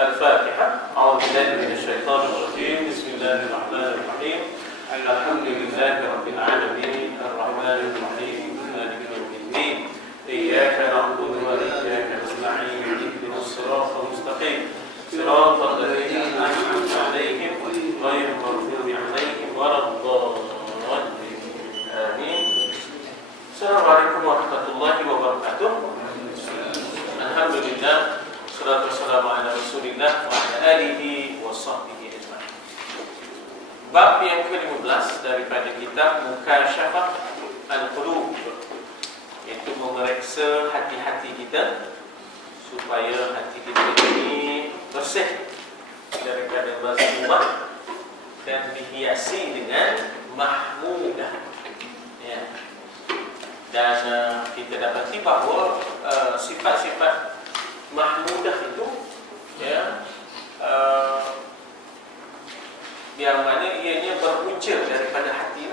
Al-Fatihah. A'udzubillahi minasyaitonir rajim. Bismillahirrahmanirrahim. Alhamdulillahi rabbil alamin. Arrahmanir rahim. Maliki yaumiddin. Iyyaka na'budu wa iyyaka nasta'in. Ihdinas siratal mustaqim. Siratal ladzina an'amta 'alaihim ghairil maghdubi 'alaihim waladdallin. Amin. Assalamualaikum warahmatullahi wabarakatuh. Alhamdulillah, salatu wassalamu ala Rasulillah wa ala alihi wa sahbihi ajma'in. Bab yang ke-15 daripada kitab Mukasyafah Al-Qulub, iaitu memeriksa hati-hati kita supaya hati kita ini bersih daripada mazmumah dan dihiasi dengan mahmudah. Ya. Dan kita dapati bahawa sifat-sifat mahmudah itu, ya, yang mana ianya berpunca daripada hati,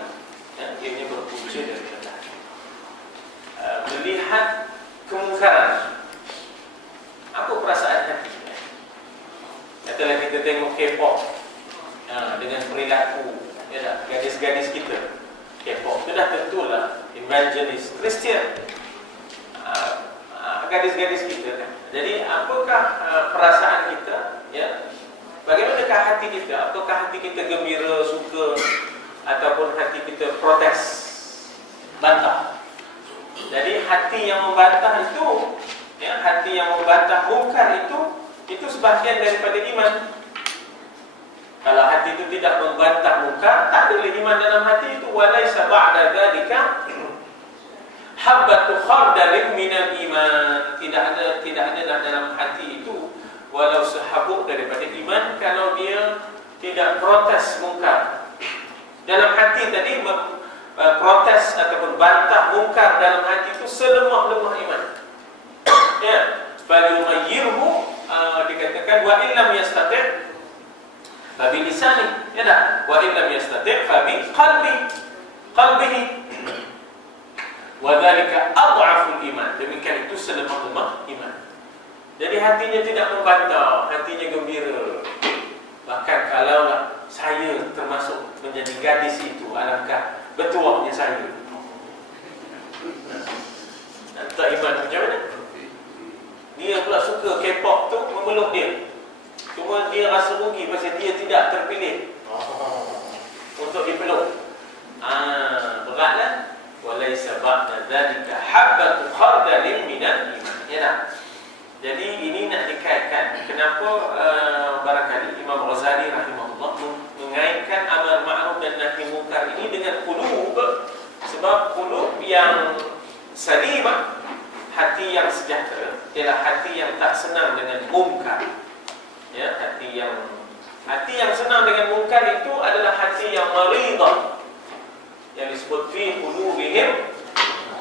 ya, ianya berpunca daripada hati. Melihat kemungkaran, apa perasaan hati? Katalah kita tengok K-pop, dengan perilaku, ya, gadis-gadis kita. K-pop itu dah tentulah evangelis Kristian, gadis-gadis kita kan. Jadi apakah perasaan kita, ya? Bagaimanakah hati kita? Apakah hati kita gembira, suka, ataupun hati kita protes, bantah? Jadi hati yang membantah itu, ya, hati yang membantah mungkar itu sebahagian daripada iman. Kalau hati itu tidak membantah mungkar, tak ada iman dalam hati itu. Walaisa ba'da dzalika habbatu khardalin minal iman. Tidak ada dalam hati itu walau sehabuk daripada iman kalau dia tidak protes mungkar. Dalam hati tadi protes ataupun bantah mungkar dalam hati itu selemah-lemah iman. Ya, falyughayyirhu, dikatakan wa illam yastati' fabi lisani, ya dah, wa illam yastati' fabi qalbihi wa dzalika adhaful iman. Demikian itu selemah-lemah iman. Jadi hatinya tidak membantah, hatinya gembira. Bahkan kalaulah saya termasuk menjadi gadis itu, alangkah bertuahnya saya. Tak iman macam mana? Dia pula suka K-pop tu, memeluk dia. Cuma dia rasa rugi pasal dia tidak terpilih untuk dipeluk. Beratlah. Walaysa ba'da dzalika habbatu khardalin minal iman. Ya tak? Jadi ini nak dikaitkan. Kenapa barangkali Imam Ghazali rahimahullah mengaitkan amar ma'ruf dan nahi munkar ini dengan qulub? Sebab qulub yang salimah, hati yang sejahtera, ialah hati yang tak senang dengan munkar. Ya, hati yang senang dengan munkar itu adalah hati yang maridah, yang disebut fi qulubihim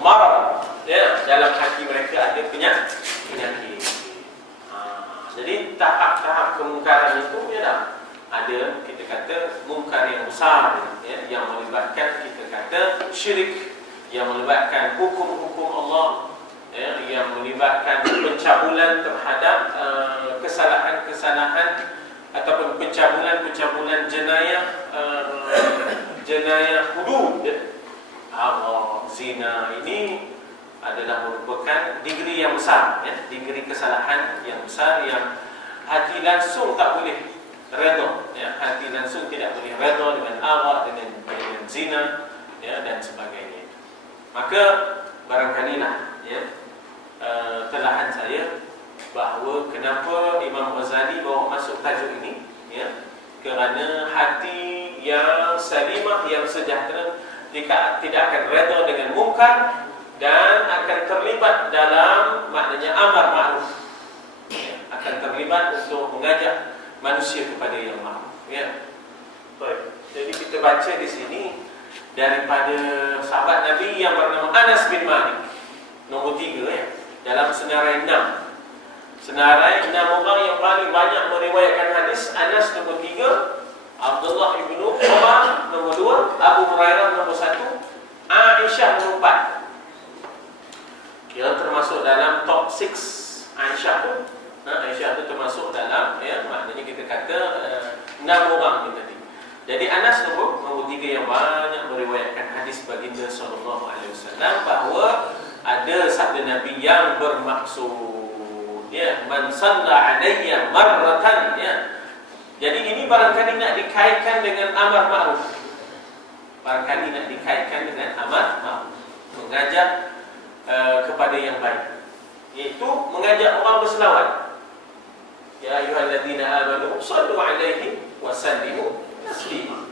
marad. Ya, dalam hati mereka ada penyakit. Jadi tahap-tahap kemungkaran itu, ya dah, ada kita kata mungkar yang besar, ya, yang melibatkan kita kata syirik, yang melibatkan hukum-hukum Allah, ya, yang melibatkan pencabulan terhadap kesalahan-kesalahan ataupun pencabulan jenayah, jenayah hudud. Zina ini adalah merupakan degree yang besar, ya, degree kesalahan yang besar yang hati langsung tak boleh redha, ya, hati langsung tidak boleh redha dengan arak, dengan zina, ya, dan sebagainya. Maka barangkalilah, ya, telahan saya bahawa kenapa Imam Ghazali bawa masuk tajuk ini, ya, kerana hati yang salimah, yang sejahtera tidak akan redha dengan mungkar dan akan terlibat dalam maknanya amar ma'ruf, ya, akan terlibat untuk mengajak manusia kepada yang ma'ruf, ya. Baik. Jadi kita baca di sini daripada sahabat Nabi yang bernama Anas bin Malik, nombor 3, ya, dalam senarai 6. Senarai 6 orang yang paling banyak meriwayatkan hadis. Anas nombor 3, Abdullah bin Umar nombor 2, Abu Hurairah nombor 1, Aisyah nombor 4. Dia termasuk dalam top 6. Aisyah tu termasuk dalam, ya, kata 6 orang ni tadi. Jadi Anas nombor 3 yang banyak meriwayatkan hadis baginda sallallahu alaihi wasallam bahawa ada sabda Nabi yang bermaksud, ya, man salla alayya marratan, ya. Jadi ini barangkali nak dikaitkan dengan amar ma'ruf. Barangkali nak dikaitkan dengan amar ma'ruf, mengajak kepada yang baik, iaitu mengajak orang berselawat. Ya ayyuhalladzina amanu sallu alaihi wa sallimu taslima.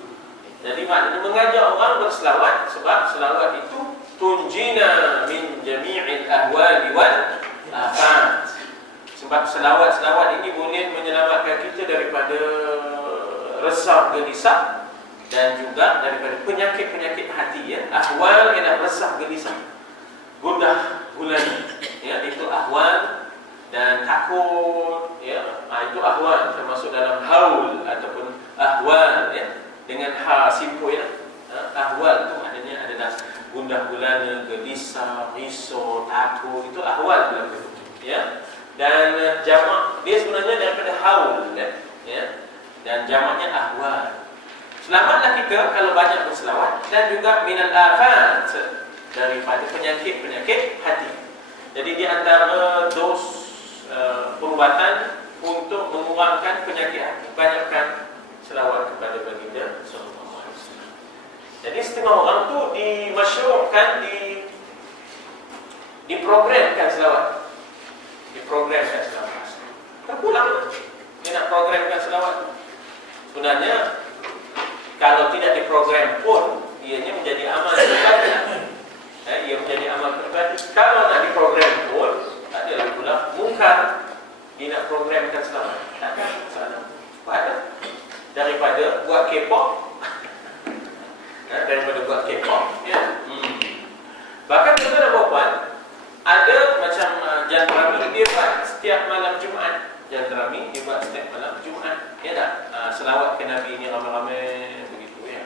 Jadi maknanya mengajak orang berselawat, sebab selawat itu tunjina min jami'il ahwali wal afat. Sebab selawat-selawat ini boleh menyelamatkan kita daripada resah gelisah dan juga daripada penyakit-penyakit hati, ya. Ahwal ialah resah gelisah, gundah gulana, ya, itu ahwal. Dan takut, ya, itu ahwal, termasuk dalam haul ataupun ahwal, ya, dengan ha simpu, ya. Ahwal itu maknanya adalah gundah gulana, gelisah, risau, takut, itu ahwal dalam itu, ya. Dan jamak dia sebenarnya daripada haul, ya. Dan jamaknya ahwal. Selamatlah kita kalau banyak berselawat, dan juga minal afat, daripada penyakit-penyakit hati. Jadi di antara perubatan untuk mengurangkan penyakit hati, banyakkan selawat kepada baginda sallallahu alaihi wasallam. Jadi setengah orang tu dimasyru'kan, diprogramkan selawat. Diprogramkan selawat. Terpulang dia nak programkan selawat. Sebenarnya kalau tidak diprogram pun ianya menjadi amal ibadah. Ia menjadi amal pribadi. Kalau nak diprogram pun tak ada pula mungkar. Dia nak programkan selawat. Takkan salah. Pada daripada buat K-pop, daripada buat K-pop, ya. Bahkan tuan-tuan dan puan, ada macam Jantrami dia buat setiap malam Jumaat. Jantrami dia buat setiap malam Jumaat, ya tak? Selawat ke Nabi ni ramai-ramai begitu, ya.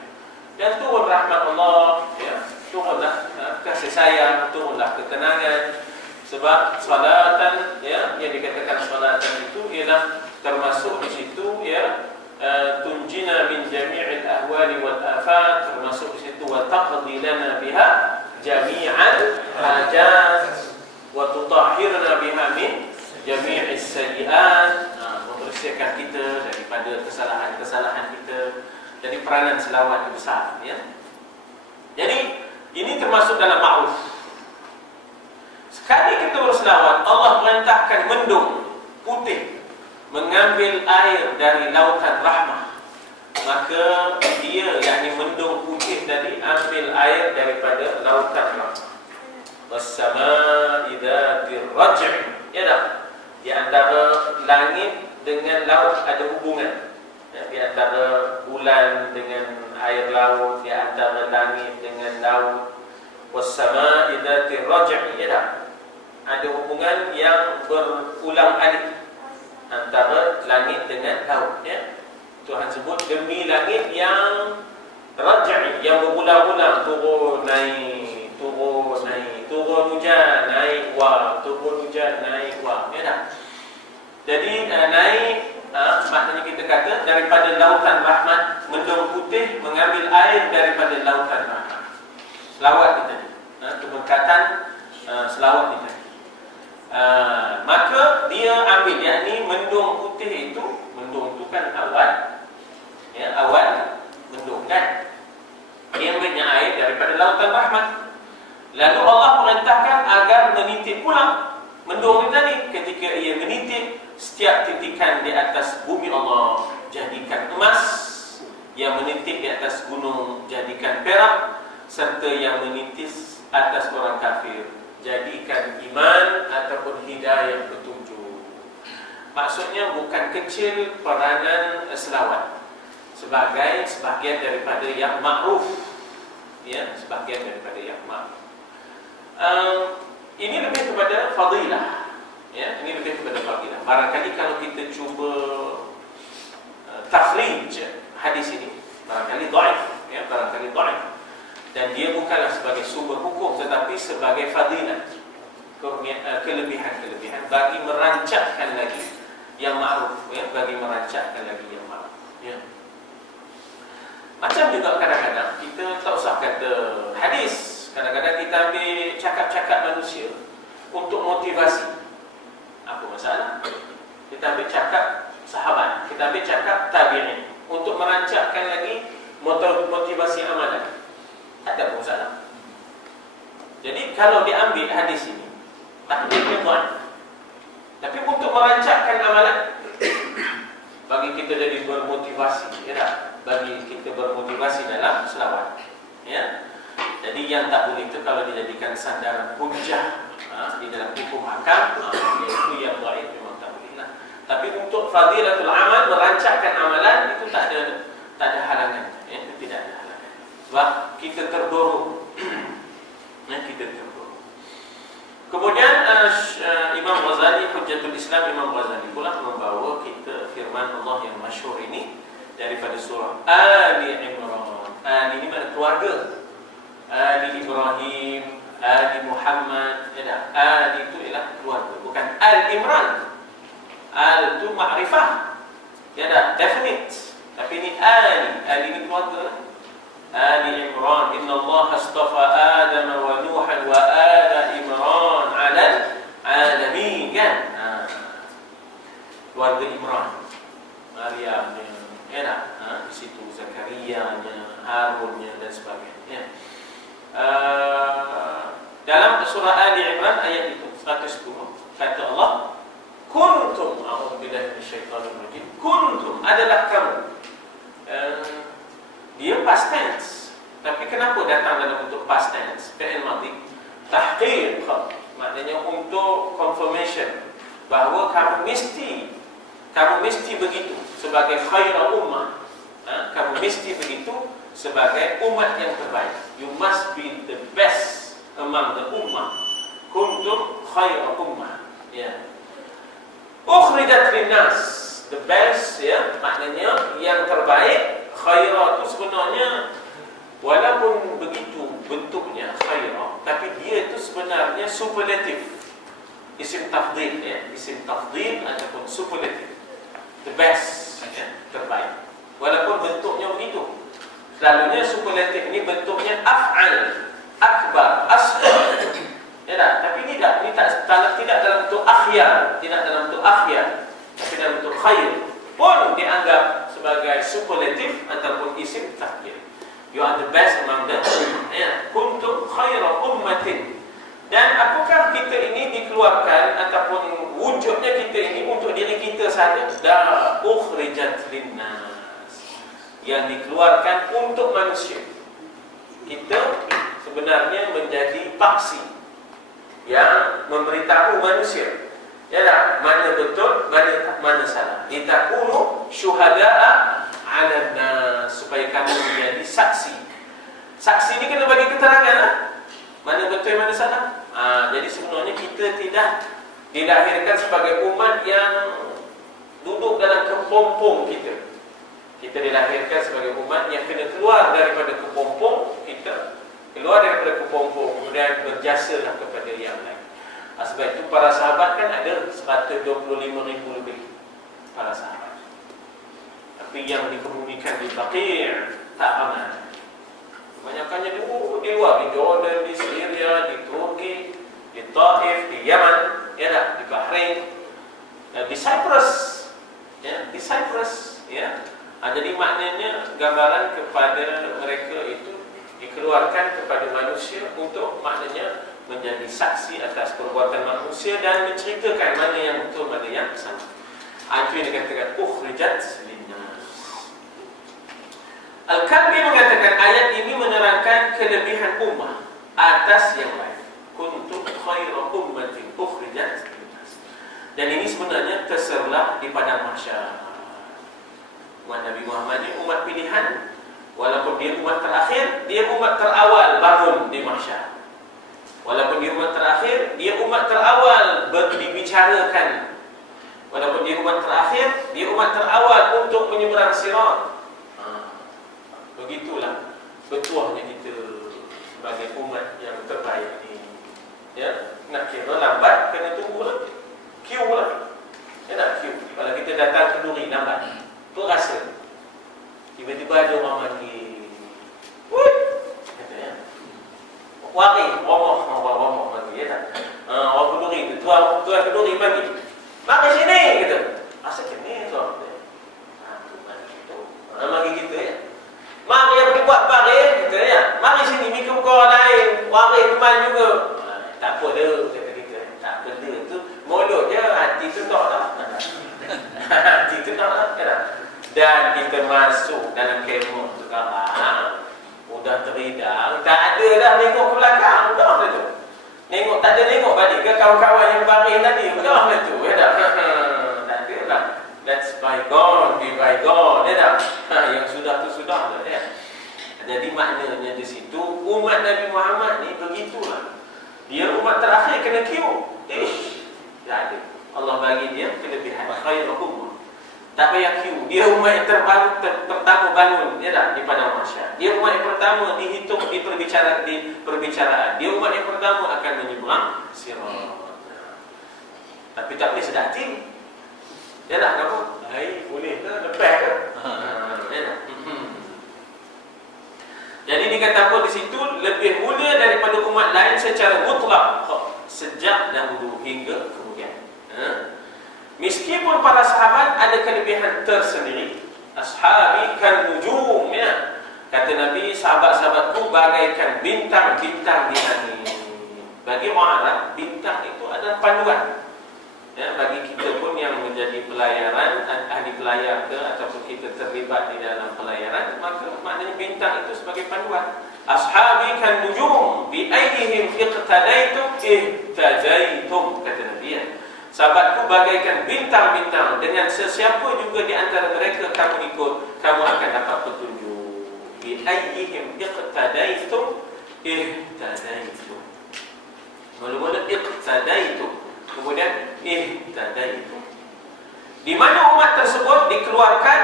Dan turun rahmat Allah, ya. Turunlah kasih sayang, turunlah ketenangan. Sebab salatan, ya, yang dikatakan salatan itu ialah termasuk di situ, ya, tunjina min jami'il ahwali wal afat, termasuk di situ wa taqdi lana biha jami'al hajat wa tutahhirna biha min jami'is sayyi'at, membersihkan kita daripada kesalahan-kesalahan kita. Jadi peranan selawat itu besar, ya. Jadi ini termasuk dalam ma'ruf. Sekali kita berselawat, Allah perintahkan mendung putih mengambil air dari lautan rahmah. Maka dia, yakni mendung putih tadi, ambil air daripada lautan rahmah. Was-samaa'i dzatir raj', ya tak? Di antara langit dengan laut ada hubungan, ya, di antara bulan dengan air laut, di antara langit dengan laut. Was-samaa'i dzatir raj', ya tak? Ada hubungan yang berulang alik antara langit dengan laut, ya. Tuhan sebut demi langit yang raj'i, yang berulang-ulang, turun naik, turun naik, turun hujan naik wah, turun hujan naik wah, ya tak? Jadi naik, maknanya kita kata daripada lautan rahmat, mendung putih mengambil air daripada lautan rahmat. Selawat kita ni, keberkatan selawat kita. Maka dia ambil, yakni mendung putih itu, mendung itu kan awan, ya, awan mendung kan, dia ambilnya air daripada lautan rahmat. Lalu Allah perintahkan agar menitip pula mendung itu tadi. Ketika ia menitip, setiap titikan di atas bumi Allah jadikan emas, yang menitip di atas gunung jadikan perak, serta yang menitis atas orang kafir jadikan iman ataupun hidayah petunjuk. Maksudnya bukan kecil peranan selawat sebagai sebahagian daripada yang ma'ruf, ya, sebahagian daripada yang ma'ruf. Ini lebih kepada fadilah, ya, ini lebih kepada fadilah. Barangkali kalau kita cuba takhrij hadis ini, barangkali dhaif, ya, barangkali dhaif. Dan dia bukanlah sebagai sumber hukum, tetapi sebagai fadilah, kelebihan-kelebihan bagi merancangkan lagi yang ma'ruf, ya, bagi merancangkan lagi yang ma'ruf, ya. Macam juga kadang-kadang kita tak usah kata hadis, kadang-kadang kita ambil cakap-cakap manusia untuk motivasi. Apa masalah? Kita ambil cakap sahabat, kita ambil cakap tabi'in untuk merancangkan lagi motivasi amalan. Tak ada masalah. Jadi kalau diambil hadis ini, tak dia buat. Tapi untuk merancangkan amalan, bagi kita jadi bermotivasi, ya tak? Bagi kita bermotivasi dalam selawat, ya. Jadi yang tak boleh itu kalau dijadikan sandaran hujjah di dalam hukum hakam, iaitu yang dhaif memang tak boleh lah. Tapi untuk fadilatul amal, merancangkan amalan, itu tak ada halangan, ya, itu tidak ada halangan. Sebab kita terdorong, ya, kita terdorong. Kemudian Imam Ghazali, Hujjatul Islam Imam Ghazali pula membawa kita firman Allah yang masyhur ini daripada surah Ali Imran. Ali ini mana keluarga. Ali Ibrahim, Ali Muhammad, ya, Ali itu ialah keluarga, bukan Al-Imran. Al itu ma'rifah, ya, definite. Tapi ini Ali ini keluarga. Ali Imran, inna Allah astafa Adam wa Nuhan wa ala Imran ala alamin, kan? Keluarga Imran, Maryam, ya, di situ Zakaria-nya, Harun-nya dan sebagainya. Dalam surah Ali Imran ayat itu 110 kata Allah, kuntum, a'udzubillahi minasyaitonir rajim, kuntum adalah kamu. Dia past tense, tapi kenapa datang dalam bentuk past tense, fi'il madhi? Tahqiq, maknanya untuk confirmation bahawa kamu mesti begitu sebagai khairul ummah. Kamu mesti begitu sebagai umat yang terbaik. You must be the best among the ummah. Kuntum khairul ummah, ya. Ukhrijat linnas, the best, ya, maknanya yang terbaik. Khairah itu sebenarnya walaupun begitu bentuknya khairah, tapi dia itu sebenarnya superlatif, isim tafdhil, ya, isim tafdhil ataupun superlatif, the best, ya, terbaik. Walaupun bentuknya begitu, selalunya superlatif ini bentuknya af'al, akbar, asghar, ya tak? Tapi ini tidak dalam bentuk akhyar, tidak dalam bentuk akhyar, tapi dalam bentuk khair pun dianggap sebagai superlatif ataupun isim tafdhil. You are the best among the ummah, ya. Kuntum khairu ummatin. Dan apakah kita ini dikeluarkan ataupun wujudnya kita ini untuk diri kita saja? Da ukhrijat linnas, yang dikeluarkan untuk manusia. Kita sebenarnya menjadi paksi yang memberitahu manusia, ya tak? Mana betul, mana salah. Litakunu syuhada'a 'alan nas, supaya kamu menjadi saksi. Saksi ini kena bagi keterangan, lah. Mana betul, mana salah. Jadi sebenarnya kita tidak dilahirkan sebagai umat yang duduk dalam kepompong kita. Kita dilahirkan sebagai umat yang kena keluar daripada kepompong kita, keluar daripada kepompong, kemudian berjasalah kepada yang lain. Sebab itu para sahabat kan ada 125,000 lebih para sahabat. Tapi yang dikebumikan di Baqi' tak ramai. Kebanyakannya di luar, di Jordan, di Syria, di Turki, di Taif, di Yaman, ya tak? Di Bahrain, di Cyprus, ya, di Cyprus, ya. Jadi maknanya gambaran kepada mereka itu dikeluarkan kepada manusia untuk maknanya menjadi saksi atas perbuatan manusia dan menceritakan mana yang betul, mana yang salah. Itu yang dikatakan ukhrijat linnas. Al-Kalbi mengatakan ayat ini menerangkan kelebihan ummah atas yang lain. Kuntum khairu ummatin ukhrijat linnas. Dan ini sebenarnya terserlah di padang mahsyar. Umat Nabi Muhammad ini umat pilihan. Walaupun dia umat terakhir, dia umat terawal bangun di mahsyar. Walaupun dia umat terakhir, dia umat terawal dibicarakan. Walaupun dia umat terakhir, dia umat terawal untuk menyeberang sirat. Begitulah betuahnya kita sebagai umat yang terbaik ini. Ya, nak kira lambat kena tunggu lah, queue lah. Ya, nak queue. Apalagi kenduri lambat. Perasa. Tiba-tiba ada orang panggil. Wut! Katanya. Wari, romoh panggil, ya tak? Orang kenduri tu, tuan kenduri panggil. Mari sini, kata. Asal kini tuan kata. Tu panggil tu. Panggil kita, ya. Mari yang pergi buat pari, kata, ya. Mari sini, mikir muka orang lain. Wari teman juga. Tak apa dia, kata kita. Tak apa dia tu. Mulut je, hati tu tak lah. Hati tu tak lah, kata. Dan kita masuk dalam kemah sekarang. Udah teridang, tak ada dah tengok ke belakang, dah dah tu. Tengok, tak ada tengok balik ke kawan-kawan yang baring tadi, dah dah tu, ya dah. Tak ada lah. That's bygone, be bygone, ya dah. Yang sudah tu sudah dah, ya. Jadi maknanya di situ, umat Nabi Muhammad ni begitulah. Dia umat terakhir kena queue. Tak ada. Allah bagi dia kelebihan. Khairukum. Tak payah queue. Dia umat yang pertama bangun, ya tak, di padang mahsyar. Dia umat yang pertama dihitung di perbicaraan. Dia umat yang pertama akan menyeberang sirat. Tapi tak boleh sedati. Ya tak, kenapa? Boleh ke? Lepas ke? Ya tak? Jadi dikata apa di situ? Lebih mulia daripada umat lain secara mutlak sejak dahulu hingga kemudian. Meskipun para sahabat ada kelebihan tersendiri. Ashabi kan nujum, ya. Kata Nabi, sahabat-sahabatku bagaikan bintang-bintang di langit. Bagi orang Arab, bintang itu adalah panduan. Ya, bagi kita pun yang menjadi pelayaran, ahli pelayar ke ataupun kita terlibat di dalam pelayaran, maka maknanya bintang itu sebagai panduan. Ashabi kan nujum bi ayyihim iqtadaitum ihtadaitum, kata Nabi, ya. Sahabatku bagaikan bintang-bintang, dengan sesiapa juga di antara mereka kamu ikut, kamu akan dapat petunjuk. Bi ayyihim iqtadaitum ihtadaitum. Mula-mula iqtadaitum, kemudian ihtadaitum. Di mana umat tersebut dikeluarkan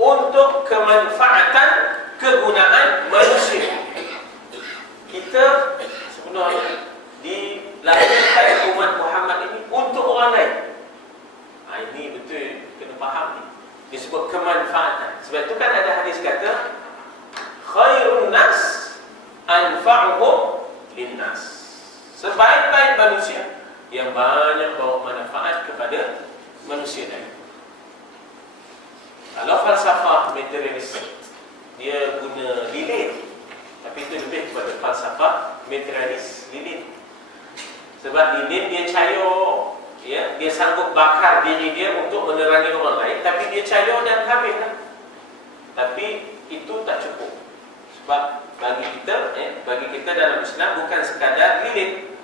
untuk kemanfaatan, kegunaan manusia. Kita sebenarnya dilahirkan umat Muhammad ini untuk orang lain. Ini betul, kena faham ni. Disebut kemanfaatan. Sebab itu kan ada hadis kata khairun nas anfa'uhum linnas. Sebaik-baik manusia yang banyak bawa manfaat kepada manusia lain. Kalau falsafah materialis, dia guna lilin, tapi itu lebih kepada falsafah materialis lilin. Sebab lilin dia cair, ya, dia sanggup bakar diri dia untuk menerangi orang lain, tapi dia cair dan habislah. Tapi itu tak cukup. Sebab bagi kita dalam Islam bukan sekadar lilin,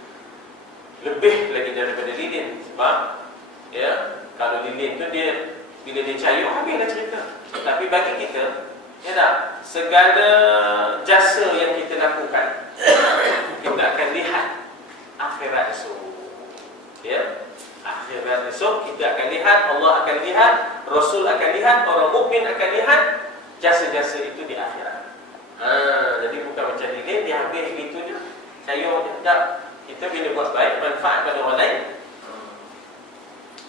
lebih lagi daripada lilin. Sebab ya, kalau lilin tu dia bila dia cair habislah cerita. Tapi bagi kita, ya tak, segala jasa yang kita lakukan kita akan lihat akhirat esok. Ya, akhirat esok kita akan lihat, Allah akan lihat, Rasul akan lihat, orang mukmin akan lihat jasa-jasa itu di akhirat. Jadi bukan macam ini dia habis gitu je, cair je. Tak. Kita bila buat baik, manfaat pada orang lain,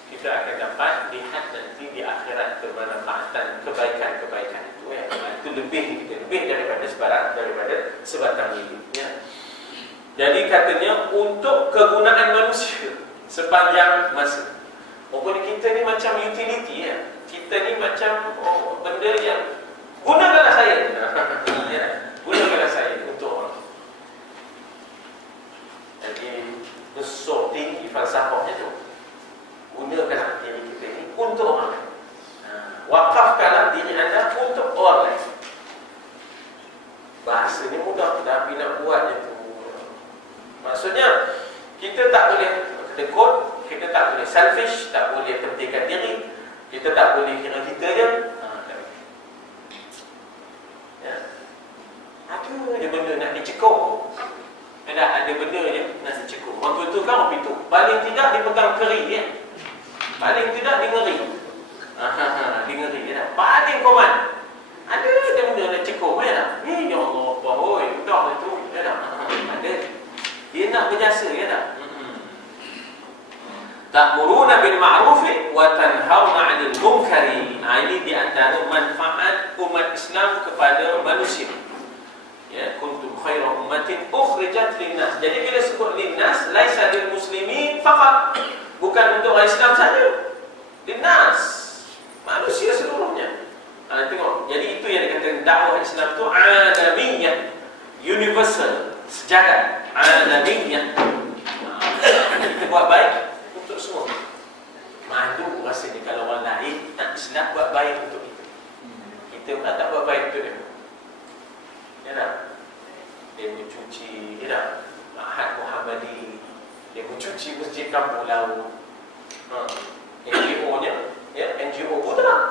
kita akan dapat lihat nanti di akhirat kemanfaatan, kebaikan-kebaikan itu, ya. Itu lebih daripada sebatang lilin, ya. Jadi katanya untuk kegunaan manusia sepanjang masa. Pokoknya kita ni macam utility, ya. Kita ni macam benda yang gunakanlah saya. Ya, gunakanlah saya untuk orang. Jadi besar tinggi falsafahnya tu. Gunakanlah diri kita ni untuk orang lain. Wakafkanlah diri anda untuk orang lain. Bahasa ni mudah, tapi nak buat je tu. Maksudnya kita tak boleh tekut, kita tak boleh selfish, tak boleh pentingkan diri, kita tak boleh kira kita je. Ya. Ada benda nak dicekuk. Ada benda je nak dicekuk. Waktu tu kan orang pintu, paling tidak dipegang keri, ya. Paling tidak dia ngeri. Dia ngeri, ya. Paling koman. Ada benda nak cekuk, ya. Ya Allah, bohoi, dah itu, ya. Ada. Dia nak berjasa, ya tak? ta'muruna bil ma'rufi wa tanhauna 'anil munkari. Ini di antara manfaat umat Islam kepada manusia. Ya, kuntum khairu ummatin ukhrijat linnas. Jadi bila sebut linnas, laisa lil muslimin faqat. Bukan untuk orang Islam saja. Linnas, manusia seluruhnya. Tengok. Jadi itu yang dikatakan dakwah Islam itu alamiyah, universal, sejagat, alamiyah. Kita buat baik untuk semua. Malu rasanya kalau orang lain tak Islam buat baik untuk kita. Kita pun tak buat baik untuk dia. Ya tak? Dia mencuci, ya tak? Ahad Muhammadi, dia mencuci masjid Kampung Laut. NGO-nya, ya, NGO pun tak.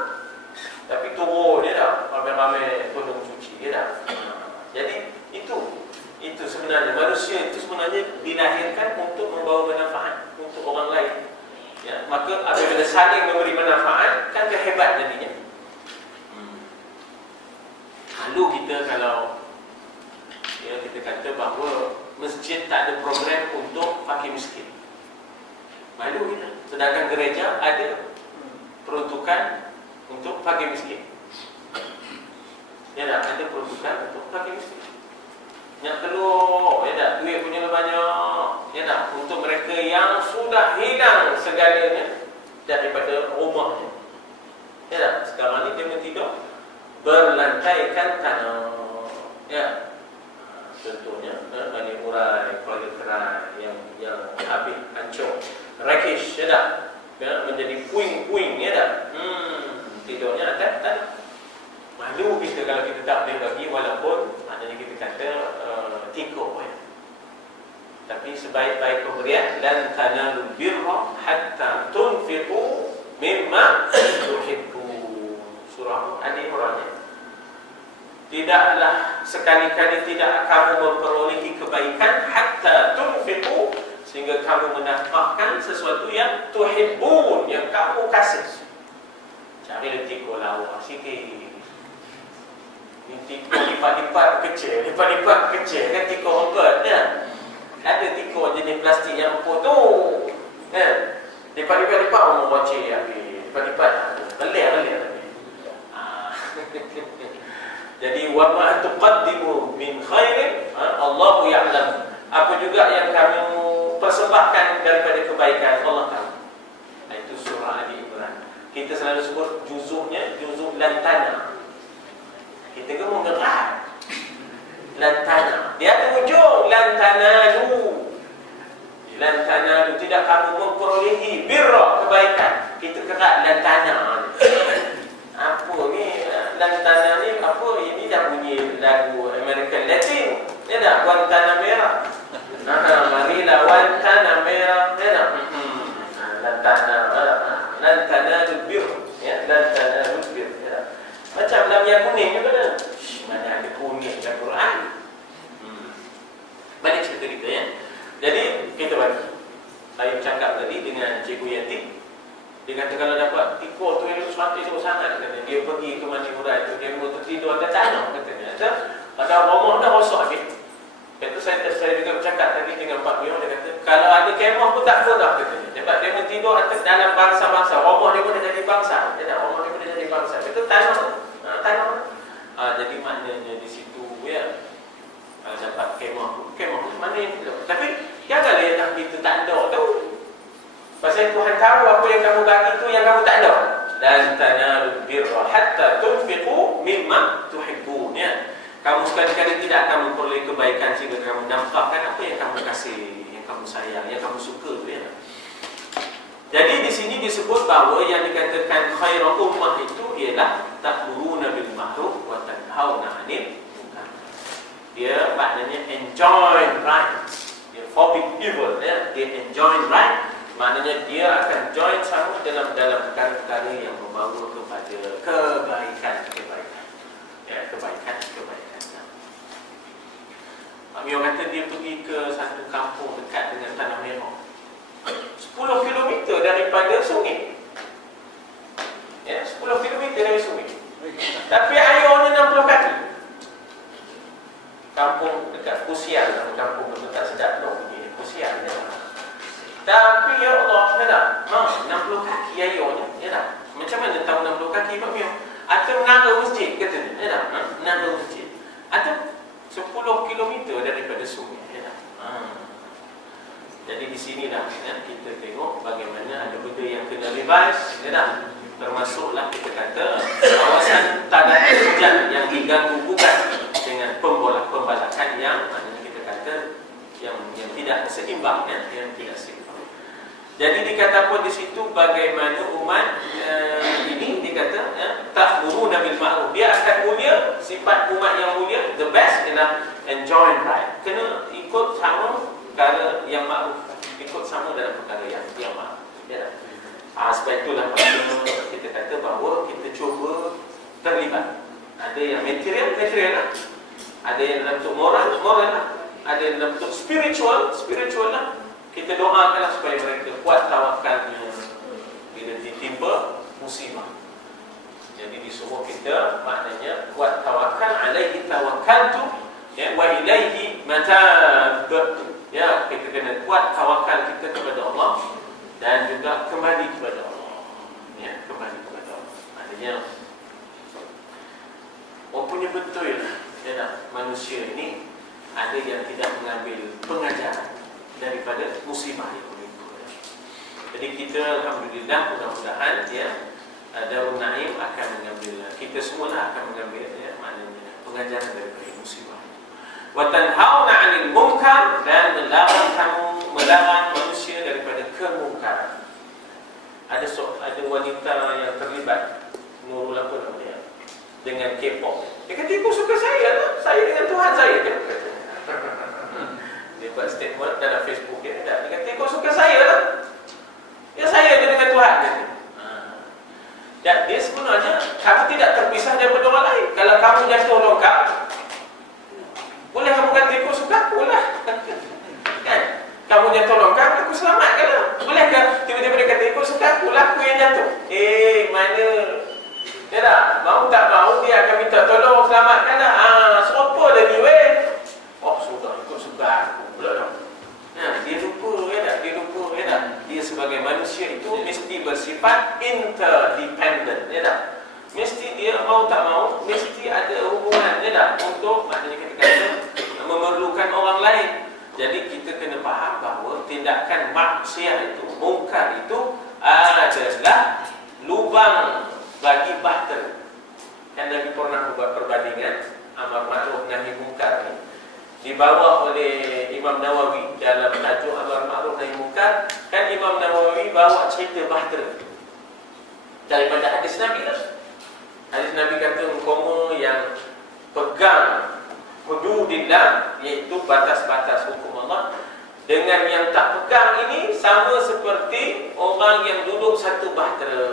Tapi turun, ya tak? Ramai-ramai tolong cuci, ya tak? Jadi itu sebenarnya manusia itu sebenarnya dilahirkan untuk membawa manfaat untuk orang lain. Ya, maka apabila saling memberi manfaat, kan dia hebat jadinya. Lalu kita kalau ya, kita kata bahawa masjid tak ada program untuk fakir miskin, malu kita. Sedangkan gereja ada peruntukan untuk fakir miskin. Ya tak? Ada peruntukan untuk fakir miskin. Yang telur, ya tak? Duit punya banyak, ya tak? Untuk mereka yang sudah hilang segalanya daripada rumahnya. Ya tak? Sekarang ni dia tidur berlantaikan tanah. Ya. Contohnya, Bani Urai, keluarga Kerai yang habis, hancur, rakish, ya tak? Ya, menjadi puing-puing, ya tak? Tidurnya atas tanah. Malu kita kalau kita tak boleh bagi, walaupun maknanya kita kata tikuk, ya. Tapi sebaik-baik pemberian, lan tanalul birra hatta tunfiqu mimma tuhibbun. Surah Ali Imran. Tidaklah sekali-kali tidak kamu memperolehi kebaikan hatta tunfiqu, sehingga kamu menafkahkan sesuatu yang tuhibbun, yang kamu kasih. Cari tikuk lawa sikit. Ini tikuk lipat-lipat kecil, kan tikuk obat, ya. Ada tikuk jenis plastik yang empuk tu, kan? Lipat-lipat orang baca habis. Lipat-lipat belia. Jadi wa ma tuqaddimu min khairin Allahu ya'lam. Apa juga yang kamu persembahkan daripada kebaikan, Allah tahu. Itu surah Ali Imran. Kita selalu sebut juzuknya juzuk lantana. Kita kan menggerak lantana. Dia ada hujung lantanalu. Lantanalu, tidak kamu memperolehi birra, kebaikan. Kita gerak lantana. Apa ni lantana ni? Apa ini dah bunyi lagu American Latin. Ni dah Guantanamera. Marila Guantanamera. Ni dah lantanalu birra. Ya, lantanalu birra. Macam lamia kuning ni benar. Mana ada kuning dalam Quran. Balik cerita kita, ya. Jadi kita balik. Saya cakap tadi dengan Cikgu Yati. Dia kata kalau dapat tikuk tu elok sangat katanya. Dia pergi ke Mandi Urai tu, dia tertidur atas tanah katanya. Ada rumah dah rosak habis. Itu saya juga bercakap tadi dengan Pak Mio. Dia kata kalau ada kemah pun tak apa dah katanya. Sebab dia tidur atas dalam bangsa-bangsa. Rumah dia pun dah jadi bangsa. Rumah dia pun dah jadi bangsa. Itu tanah. Jadi maknanya di situ, ya, dapat kemah mana yang tidak. Tapi janganlah yang kita tak ada tahu. Pasal Tuhan tahu apa yang kamu bagi itu yang kamu tak ada. Dan tanalul birra hatta tunfiqu mimma tuhibbun, ya. Kamu sekali-kali tidak akan memperoleh kebaikan sehingga kamu nafkahkan apa yang kamu kasih, yang kamu sayang, yang kamu suka, ya. Jadi di sini disebut bahawa yang dikatakan khairul ummah itu ialah ta'muruna bil ma'ruf wa tanhauna 'anil munkar. Dia maknanya enjoy right, dia forbid evil, ya. Dia enjoy right, maknanya dia akan join sama dalam perkara-perkara yang membawa kepada kebaikan. Ya, kebaikan. Pak Mio kata dia pergi ke satu kampung dekat dengan Tanah Merah, 10 km daripada sungai. Ya, 10 km dari sungai. Tapi airnya 60 kaki. Kampung dekat Pusian, kampung tu tak sedap nak pergi. Pusian dia. Tapi ya Allah, ya tak? 60 kaki ayonya, ya tak? Macam mana tahu 60 kaki Pak Mio? Atau menara masjid katanya, ya tak? Menara masjid. Atau 10 kilometer daripada sungai, ya tak? Jadi di sinilah ya, kita tengok bagaimana ada benda yang kena revise, ya tak? Termasuklah kita kata kawasan tadar hujan yang diganggu gugat dengan pembalakan yang maknanya kita kata yang tidak seimbang, ya, yang tidak seimbang. Jadi dikata pun di situ bagaimana umat ini dikata ya, ta'muruna bil ma'ruf. Dia akan mulia, sifat umat yang mulia, the best ialah enjoy right. Kena ikut sama perkara yang ma'ruf, ikut sama dalam perkara yang ma'ruf. Ya. Sebab itulah kita kata bahawa kita cuba terlibat. Ada yang material lah. Ada yang dalam bentuk moral lah. Ada yang dalam bentuk spiritual lah. Kita doakanlah supaya mereka kuat tawakalnya bila ditimpa musibah. Jadi disuruh kita maknanya kuat tawakal, alaihi tawakkaltu ya wa ilaihi matab. Ya, kita kena kuat tawakal kita kepada Allah dan juga kembali kepada Allah. Ya, kembali kepada Allah. Maksudnya punya betul ya, manusia ini ada yang tidak mengambil pengajaran daripada musibah yang menimpa. Jadi kita alhamdulillah mudah-mudahan ya Darul Naim akan mengambil, kita semualah akan mengambil ya maknanya pengajaran daripada musibah. Wa tanhauna 'anil munkar, dan melarang manusia daripada kemungkaran. Ada wanita yang terlibat Nurul apa namanya dengan K-pop. Dia kata, "Ibu suka saya lah, saya dengan Tuhan saya." Dia buat statement dalam Facebook dia kata, "Ibu suka saya lah, ya saya dengan Tuhan." Dan dia sebenarnya kamu tidak terpisah daripada orang lain. Kalau kamu jatuh longkang, boleh kamu kata ikut suka aku lah. Kan? Kamu jatuh longkang, aku selamatkan lah. Bolehkah tiba-tiba dia kata ikut suka aku lah, aku yang jatuh? Mana? Dia tak? Mau tak mau dia akan minta tolong, selamatkan lah. Serupa dah ni weh. Oh sudah ikut suka aku pula dong. Dia lupa ya tak? Dia sebagai manusia itu mesti bersifat interdependent, ya tak? Mesti dia mau tak mau, mesti ada hubungan, ya tak? Untuk maknanya kita kata memerlukan orang lain. Jadi kita kena faham bahawa tindakan maksiat itu, mungkar itu adalah lubang bagi bahtera. Kan Nabi pernah buat perbandingan amar ma'ruf nahi munkar ni dibawa oleh Imam Nawawi dalam tajuk amar ma'ruf nahi munkar. Kan Imam Nawawi bawa cerita bahtera daripada hadis Nabi lah. Hadis Nabi kata umpama yang pegang hududillah, iaitu batas-batas hukum Allah, dengan yang tak pegang ini sama seperti orang yang duduk satu bahtera.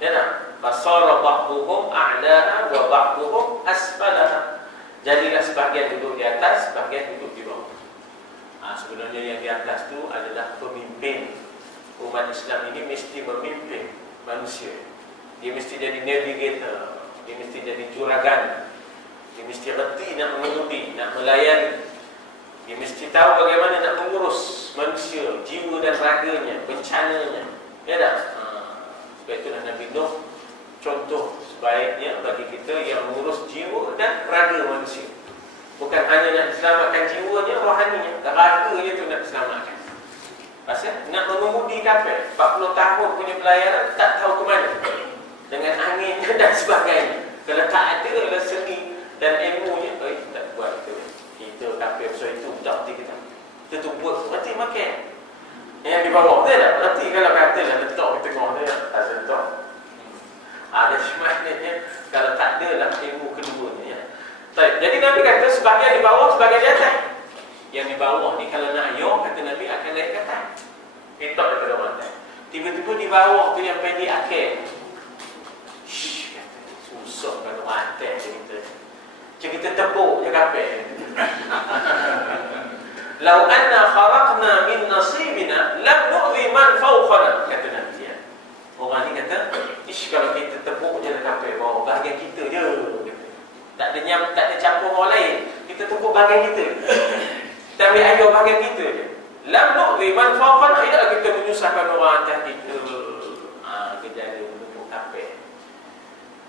Ya tak? Fasara ba'duhum a'laha wa ba'duhum asfalaha. Jadilah sebahagian duduk di atas, sebahagian duduk di bawah. Sebenarnya yang di atas itu adalah pemimpin. Umat Islam ini mesti memimpin manusia. Dia mesti jadi navigator, dia mesti jadi juragan, dia mesti reti nak mengemudi, nak melayani. Dia mesti tahu bagaimana nak mengurus manusia, jiwa dan raganya, bencananya. Ya tak? Sebab itulah Nabi Nuh contoh sebaiknya bagi kita yang mengurus jiwa dan raga manusia. Bukan hanya nak selamatkan jiwanya, rohaninya, raganya tu nak selamatkan. Pasal nak mengemudi kapal 40 tahun punya pelayaran tak tahu ke mana, dengan angin dan sebagainya. Kalau tak ada seni dan ilmunya, tak buat itu. Kita kapal besar itu tak reti kita. Kita tu buat reti makan. Yang di bawah tu tak reti. Kalau kata lah letak di tengah tu tak letak. Ada sebenarnya kalau tak ada lah ilmu keduanya ya. Jadi Nabi kata sebahagian di bawah, sebahagian di atas. Yang di bawah ni kalau nak ayuh, kata Nabi akan naik ke atas. Ketok daripada orang atas. Tiba-tiba di bawah tu yang pendek akhir. Susah kalau atas kita. Macam kita tepuk je kapal. Lau anna kharaqna min nasibina lam nu'zi man fawqana, kata Nabi ya. Orang ni kata, kalau kita tepuk je kapal bawah, bahagian kita je. Tak ada campur orang lain. Kita tepuk bahagian kita. Kita ambil ayuh bahagian kita je. lam nu'zi man fawqana, tidaklah kita menyusahkan orang atas kita. Kejadian bentuk kafir.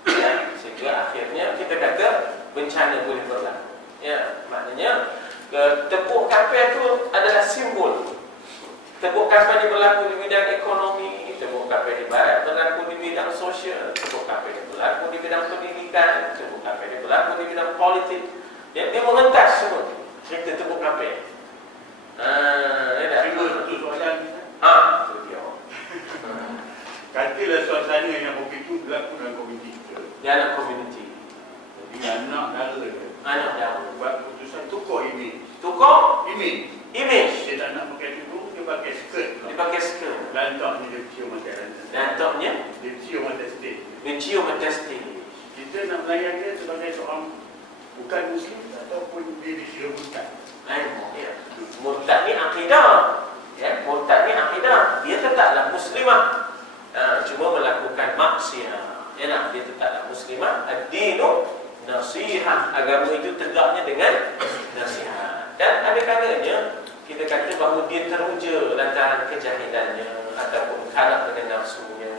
Ya, sehingga akhirnya kita kata bencana boleh berlaku. Ya, maknanya tepuk kafir itu adalah simbol. Tepuk kafir ini berlaku di bidang ekonomi, tepuk kafir ini berlaku di bidang sosial, tepuk kafir ini berlaku di bidang pendidikan, tepuk kafir ini berlaku di bidang politik. Dia mengentas semua. Kita tepuk kafir. Itu soalan. Itu dia. Katalah suasana yang begitu berlaku dalam komuniti kita. Dalam komuniti. Jadi anak dara dia. Anak dara. Buat keputusan tukar imej. Tukar Imej. image. Dia tak nak pakai tudung, dia pakai skirt. Dia pakai skirt. Lantaknya dia cium mata rantai. Lantaknya Dia cium mata stage. dia cium atas stage. Kita nak melayan dia sebagai seorang bukan Muslim ataupun dia dikira murtad. Ya. Murtad ni akidah. Ya, murtad ni akidah. Dia tetaplah muslimah. Cuma melakukan maksiat. Ya, dia tetaplah muslimah. Ad-dinu nasihat. Agama itu tegaknya dengan nasihat. Dan ada kalanya kita kata bahawa dia teruja lantaran kejahilannya ataupun kalah dengan nafsunya.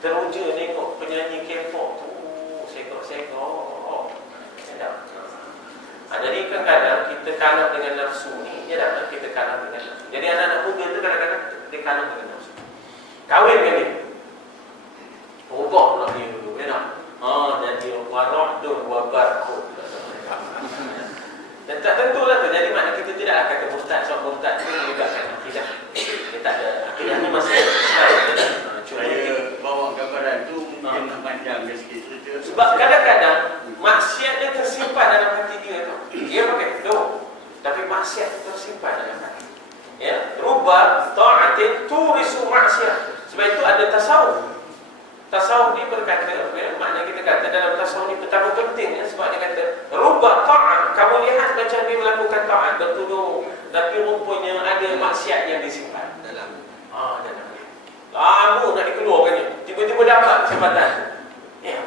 Teruja tengok penyanyi K-pop tu sekok-sekok. Jadi kadang-kadang kita kalah dengan nafsu ni, kita kalah dengan nafsu. Jadi anak-anak muda tu kadang-kadang dia kalah dengan nafsu. Kahwin kan dia? Ubah pula dia dulu, jadi waradun wabarkun. Dan tak tentulah tu. Jadi maknanya kita tidak akan kata murtad. Sebab murtad itu melibatkan akidah. Dia tak ada akidah ni masih Saya bawa gambaran tu mungkin nak panjang dia sikit cerita. sebab kadang-kadang maksiat dia tersimpan dalam hati dia tu. Dia pakai tudung, tapi maksiat itu tersimpan dalam hati. Ya, rubba ta'atin turisu maksiat. Sebab itu ada tasawuf. Tasawuf ni berkata, makna kita kata dalam tasawuf ni betapa penting, sebab dia kata rubba ta'at. Kamu lihat macam dia melakukan ta'at, bertudung, tapi rupanya ada maksiat yang disimpan dalam dalam dia. Lama nak dikeluarkannya, tiba-tiba dapat kesempatan.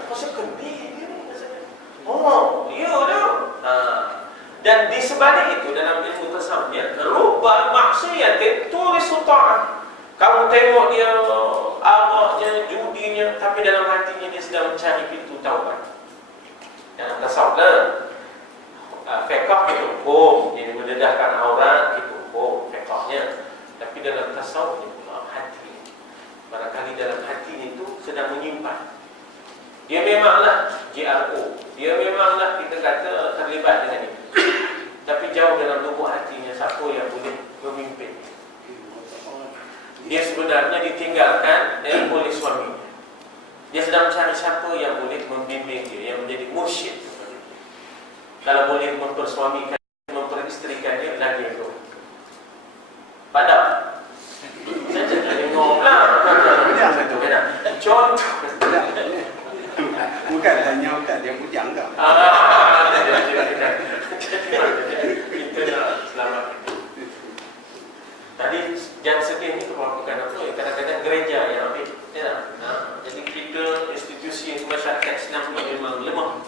Pasal kendih dia ni rasanya. Dia tu. Dan di sebalik itu dalam ilmu tasawuf dia, rubba maksiatin turisu ta'at. Kamu tengok dia araknya, judinya, tapi dalam hatinya dia sedang mencari pintu taubat. Dalam tasawuf fiqh itu hukum, jadi mendedahkan aurat itu hukum fiqhnya. Tapi dalam tasawuf ni pula hati. Barangkali dalam hati itu sedang menyimpan. Dia memanglah GRO, dia memanglah kita kata terlibat dengan ini. Tapi jauh dalam lubuk hatinya siapa yang boleh memimpin. Dia sebenarnya ditinggalkan oleh suaminya. Dia sedang mencari siapa yang boleh membimbing dia, yang menjadi mursyid. Kalau boleh mempersuamikan, memperistrikan dia, lagi itu. Padam. Saya cakap tengok lah. Contoh. Bukan tanya dia bujang ke? Kita nak selamat. Tadi yang sedih ni bukan apa, kadang-kadang gereja yang ambil. Jadi kita institusi masyarakat Islam ni memang lemah.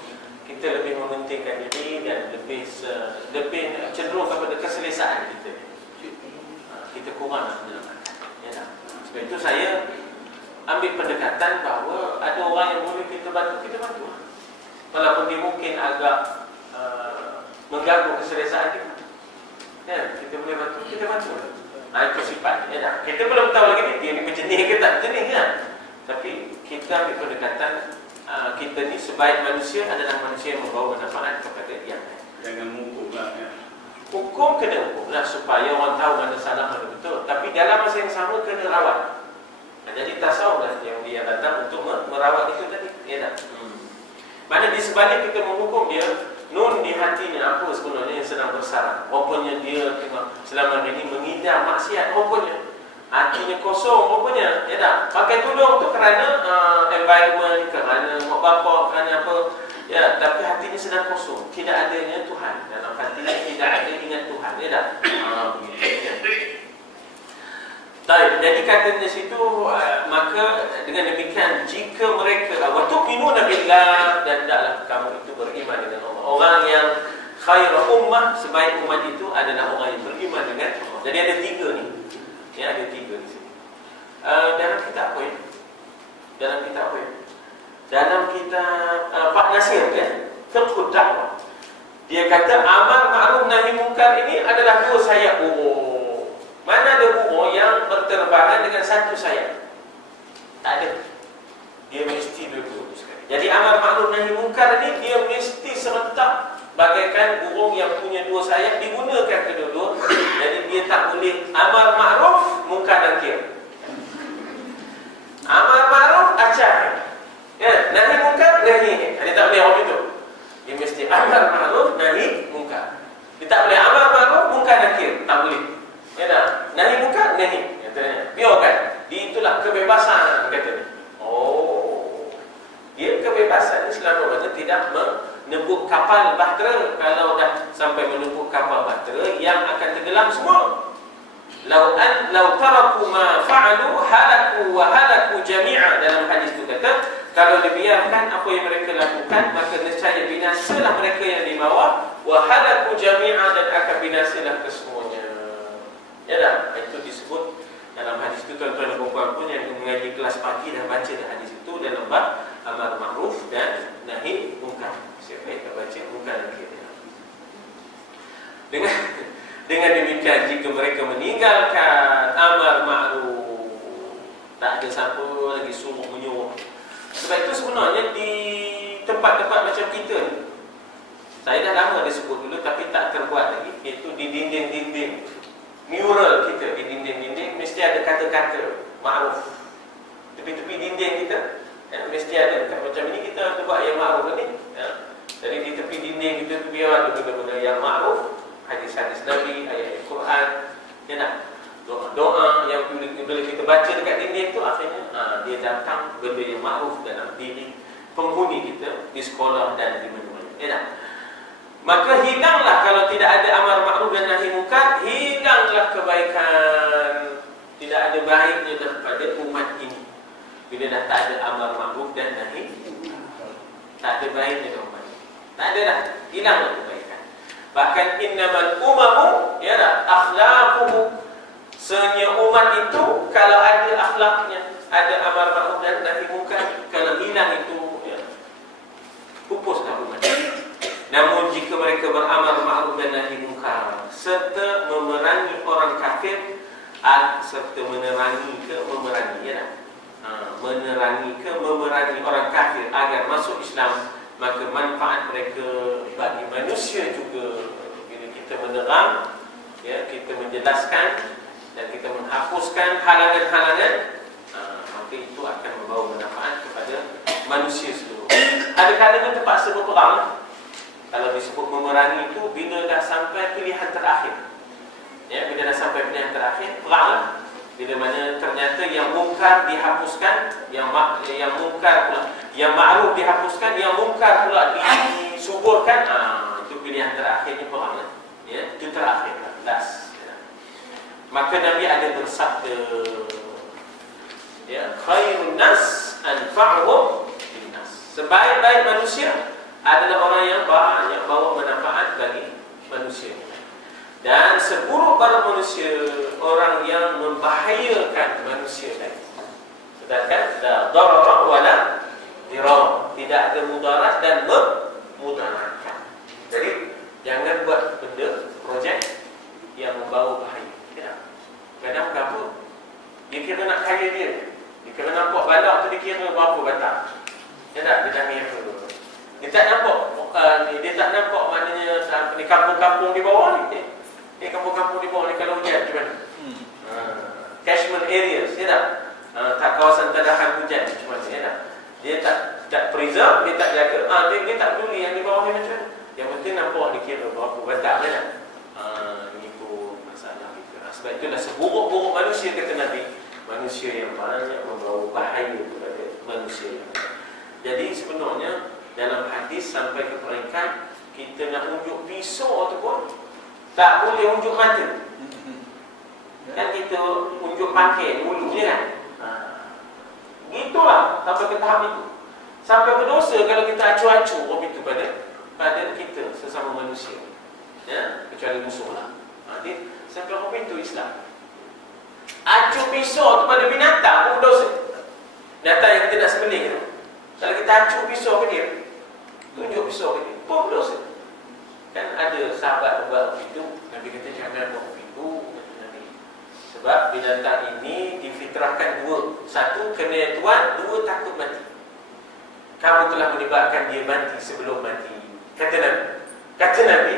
Kita lebih mementingkan diri dan lebih cenderung kepada keselesaan kita. Kita kurang dalam hati. Sebab itu saya ambil pendekatan bahawa ada orang yang boleh kita bantu, kita bantu. Walaupun dia mungkin agak mengganggu keselesaan kita. Kita boleh bantu, kita bantu. Itu sifatnya. Kita belum tahu lagi dia ni berjenis ke tak berjenis kan. Tapi kita ambil pendekatan kita ni sebaik manusia adalah manusia yang membawa manfaat kepada yang lain. Jangan menghukum lah. Hukum kena hukum lah supaya orang tahu mana salah mana betul. Tapi dalam masa yang sama kena rawat. Jadi tasawuf lah yang dia datang untuk merawat itu tadi. Mana di sebalik kita menghukum dia, nun di hatinya apa sebenarnya yang sedang bersarang. Rupanya dia selama ini mengidam maksiat. Rupanya hatinya kosong. Rupanya pakai tudung tu kerana environment, kerana mak bapak, kerana apa. Tapi hatinya sedang kosong. Tidak adanya Tuhan. Dalam hatinya tidak ada ingat Tuhan. Jadi katanya situ, maka dengan demikian jika mereka watu'minuna billah, dan hendaklah kamu itu beriman dengan Allah. Orang yang khair ummah, sebaik umat itu adalah orang yang beriman dengan Allah. Jadi ada 3 ni. Ya, ada 3 di sini. Dalam kitab apa ya? Dalam kitab apa ya? Dalam kitab Pak Nasir ya, Fiqhud Dakwah. Dia kata amar ma'ruf nahi munkar ini adalah 2 sayap burung. Mana ada burung yang berterbangan dengan 1 sayap? Tak ada. Dia mesti dua-dua sekali. Jadi amar ma'ruf nahi munkar ini dia mesti serentak bagaikan burung yang punya 2 sayap, digunakan kedua-dua. Jadi dia tak boleh amar ma'ruf munkar nakir. Amar ma'ruf acah. Ya, nahi munkar nahi. Dia tak boleh orang itu. Dia mesti amar ma'ruf nahi munkar. Dia tak boleh amar ma'ruf munkar nakir, tak boleh. Ya dah. Nahi munkar nahi katanya. Biarkan. Itulah kebebasan katanya. Oh. Dia kebebasan selama-lamanya tidak menebuk kapal bahtera. Kalau dah sampai menebuk kapal bahtera yang akan tenggelam semua. Lau taraku ma fa'alu halaku wa halaku jami'a. Dalam hadis itu kata, kalau dibiarkan apa yang mereka lakukan, maka nescaya binasalah mereka yang di bawah, wa halaku jami'a, dan akan binasalah kesemuanya. Ya dah, itu disebut dalam hadis itu. Tuan-tuan dan puan-puan pun yang mengaji kelas pagi dah baca dah hadis itu dalam bab amar ma'ruf dan nahi munkar. Siapa yang tak baca munkar dan nakir? Dengan demikian, jika mereka meninggalkan amar ma'ruf, tak ada siapa lagi suruh menyuruh. Sebab itu sebenarnya di tempat-tempat macam kita ni, saya dah lama ada sebut dulu tapi tak terbuat lagi, iaitu di dinding-dinding mural kita, di dinding-dinding mesti ada kata-kata ma'ruf. Tepi-tepi dinding kita mesti ada. Macam ini kita buat yang ma'ruf ni ya. Jadi di tepi dinding kita tu biar ada benda-benda yang ma'ruf, hadis-hadis Nabi, ayat Al-Quran, ya tak? Doa-doa yang bila kita baca dekat dinding tu, akhirnya dia datang benda yang ma'ruf dalam diri penghuni kita di sekolah dan di mana-mana, ya tak? Maka hilanglah kalau tidak ada amar ma'ruf dan nahi munkar, hilanglah kebaikan. Tidak ada baiknya daripada umat ini. Bila dah tak ada amar ma'ruf dan nahi, tak ada baiknya dalam umat ini. Tak ada dah, hilanglah kebaikan. Bahkan innamal umamu ya akhlaquhu. Senya umat itu kalau ada akhlaknya, ada amar ma'ruf dan nahi munkar, kalau hilang itu ya, pupuslah umat. Namun jika mereka beramal ma'ruf dan nahi munkar serta memerangi orang kafir, serta menerangi ke memerangi ya menerangi ke memerangi orang kafir agar masuk Islam, maka manfaat mereka bagi manusia juga. Bila kita menerang ya, kita menjelaskan dan kita menghapuskan halangan-halangan, maka itu akan membawa manfaat kepada manusia seluruh. Ada kalanya terpaksa berperang. Kalau disebut memerangi itu bila dah sampai pilihan terakhir. Ya, bila dah sampai pilihan terakhir, peranglah. Bila mana ternyata yang mungkar dihapuskan, yang mungkar pula, yang ma'ruf dihapuskan, yang mungkar pula disuburkan, itu pilihan terakhirnya peranglah. Ya, itu terakhir, last. Ya. Maka Nabi ada bersabda, ya, khairun nas anfa'uhum linnas. Sebaik-baik manusia adalah orang yang banyak bawa manfaat bagi manusia. Dan seburuk-buruk manusia orang yang membahayakan manusia lain. Sedangkan la darara wala dirar, tidak ada mudarat dan memudaratkan. Jadi jangan buat benda projek yang membawa bahaya. Ya. Kadang apa? Dia kira nak kaya dia. Dia kira nampak balak tu, dia kira berapa batang. Ya tak? Dia dah kira dulu. Dia tak nampak dia tak nampak maknanya di kampung-kampung di bawah ni. Kampung-kampung di bawah ni kalau hujan macam mana? Catchment areas, ya tak? Tak kawasan tadahan hujan macam mana, ya tak? Dia tak preserve, dia tak jaga, dia tak peduli yang di bawah ni macam mana. Yang penting nampak dia kira berapa batang, ya tak? Ini pun masalah kita. Sebab itulah seburuk-buruk manusia kata Nabi, manusia yang banyak membawa bahaya kepada manusia. Jadi sebenarnya dalam hadis sampai ke peringkat kita nak unjuk pisau ataupun tak boleh unjuk mata. Kan kita unjuk pakai mulunya kan. Gitulah sampai ke tahap itu. Sampai berdosa kalau kita acu-acu orang itu pada kita sesama manusia. Ya, kecuali musuh lah. sampai orang pintu Islam. Acuh pisau tu pada binatang pun dosa. Binatang yang kita nak sembelih tu, kalau kita acuh pisau ke dia, tunjuk pisau ke dia, pun dosa. Kan ada sahabat buat begitu, Nabi kata jangan buat begitu, kata Nabi. Sebab binatang ini difitrahkan dua. Satu, kena tuan. Dua, takut mati. Kamu telah menyebabkan dia mati sebelum mati, kata Nabi. Kata Nabi,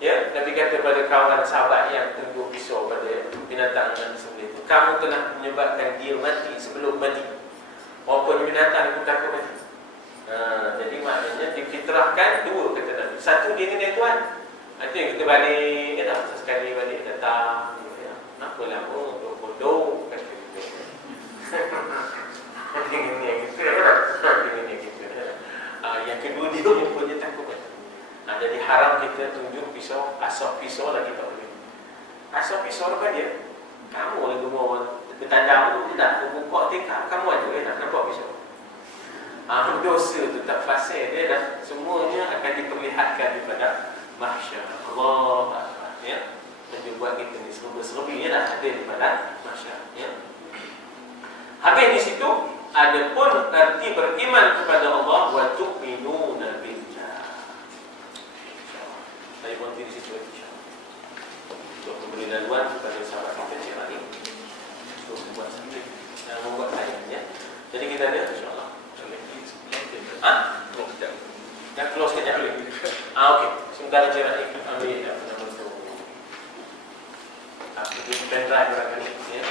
ya, Nabi kata pada kawan sahabat yang tunjuk pisau pada binatang yang disembelih itu, kamu telah menyebabkan dia mati sebelum mati. Walaupun binatang itu takut mati. Jadi maknanya difitrahkan dua, kata Nabi. Satu, dia kena tuan. Itu yang kita balik, ya tak? Sesekali balik datang, ya. Apa lama, bodoh, kata kita. Dengan yang gitu, ya tak? Dengan yang gitu. Yang kedua, dia punya takut mati. Jadi haram kita tunjuk pisau, asap pisau lagi tak boleh. Asap pisau apa dia? Kamu lagi mau bertandang tu, tidak buka tingkap, kamu aja nak nampak pisau. Dosa tu tak fasih dia dah, semuanya akan diperlihatkan daripada mahsyar. Allah Akbar, ya. Dan buat kita ni serba-serbi dah ada daripada mahsyar, ya. Habis di situ ada pun arti beriman kepada Allah, wa tu'minuna billah. Saya berhenti di situ, insyaAllah. Untuk memberi laluan kepada sahabat kita Cik Rani untuk membuat sambil dan membuat ayatnya. Jadi kita ada, insyaAllah. Dah close sekejap boleh? Okey. Sementara Cik Rani ambil apa nama tu, di pendrive barangkali, ya.